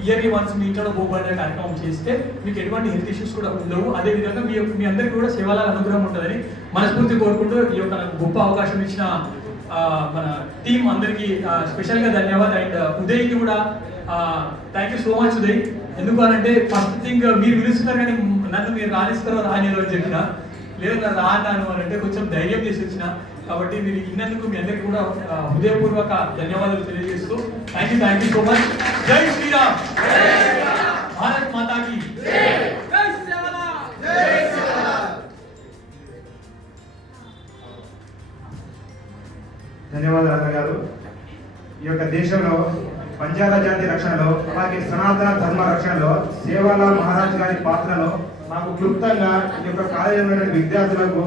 ఇయర్లీ వన్స్ మీ ఇంట్లో భోగ్ బండార్ కార్యక్రమం చేస్తే మీకు ఎటువంటి హెల్త్ ఇష్యూస్ కూడా ఉండవు. అదేవిధంగా మీ అందరికీ కూడా సేవాలాల్ అనుగ్రహం ఉంటుందని మనస్ఫూర్తి కోరుకుంటూ ఈ యొక్క నాకు గొప్ప అవకాశం ఇచ్చిన మన టీం అందరికీ స్పెషల్గా ధన్యవాదాలు. అండ్ ఉదయ్కి కూడా thank you so much Uday. ఎందుకు అనంటే ఫస్ట్ థింగ్ మీరు పిలుస్తున్నారు కానీ నన్ను మీరు రాణిస్తారో రానిరో అని చెప్పిన, లేదు నన్ను రాను అని అంటే కొంచెం ధైర్యం చేసి వచ్చిన. కాబట్టి మీరు ఇన్నందుకు మీ అందరికీ కూడా హృదయపూర్వక ధన్యవాదాలు తెలియజేస్తూ థ్యాంక్ యూ సో మచ్. జై శ్రీరామ్, భారత్ మాతాకి ధన్యవాదాలు అన్న గారు. ఈ యొక్క దేశంలో బంజారా జాతి రక్షణలో అలాగే సనాతన ధర్మ రక్షణలో సేవాలాల్ మహారాజ్ గారి పాత్రలో నాకు క్లుప్తంగా ఈ యొక్క కాలేజీలో విద్యార్థులకు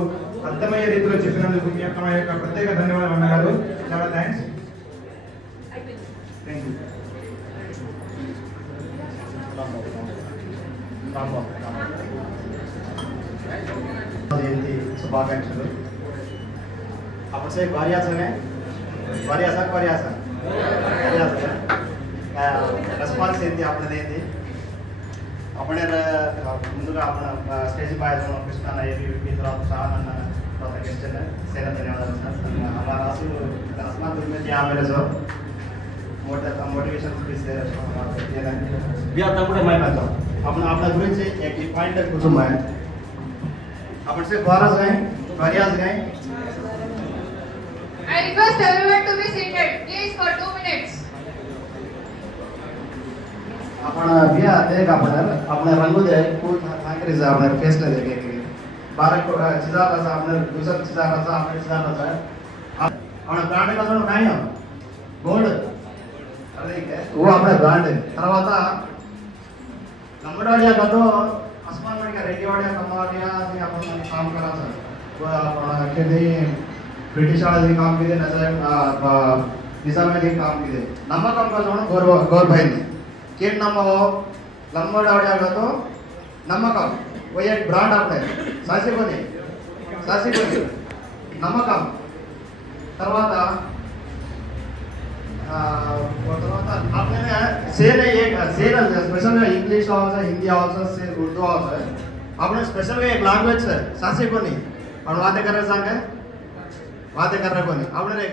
అర్థమయ్యే రీతిలో చెప్పినందుకు మీ యొక్క ప్రత్యేక ధన్యవాదాలు అన్న గారు. చాలా థ్యాంక్స్. Thank you. जयंती शुभाकांक्षलु. आपण से वार्यासन है, वार्यासन రెస్పాన్స్ ఏంటి అప్పుడేంటి అప్పుడే ముందుగా అప్పుడు స్టేజ్ పై కృష్ణ ఏపీ తర్వాత చాలా తర్వాత గెస్ట్ సేన ధన్యవాదాలు సార్. हमारा आंसू रसमान में यहाँ मेरे जो मोटिवेशन स्पीच दे रहे भी आता కూడా मैं आपण आपल्या गुरुचे एक पॉइंट कुटुंब आहे. आपण से वारियाज गए. I request everyone to be seated, please, for 2 minutes. आपण बिया देख आपण रंगू दे फूल ठाकरे जा आपण फेस्ट देखे के 12 चिजार सा आपण दूसरा चिजार सा आपण चिजार सा आपण ब्रांड का तो नाही गोल्ड अरे वो आपण ब्रांड తర్వాత नंबरवाडिया का तो आसमानवाडिया रेडियोवाडिया कमवाडिया ने आपण काम करा सर. वो आपण के ब्रिटिश वाले काम के नजर निजाम ने काम किए नम्मकम का जो गौर भाई ने केट नम्म हो लम्बड़ आवड़े आगा तो नम्मकम वो एक ब्रांड आपने सासी बनी नम्मकम తర్వాత आपने शेर एक शेर स्पेशल इंग्लिश आवाज हिंदी आवाज उर्दू आवाज आपने स्पेशल एक लैंग्वेज है सासी कोनी और बातें कर रहे कोनी आपने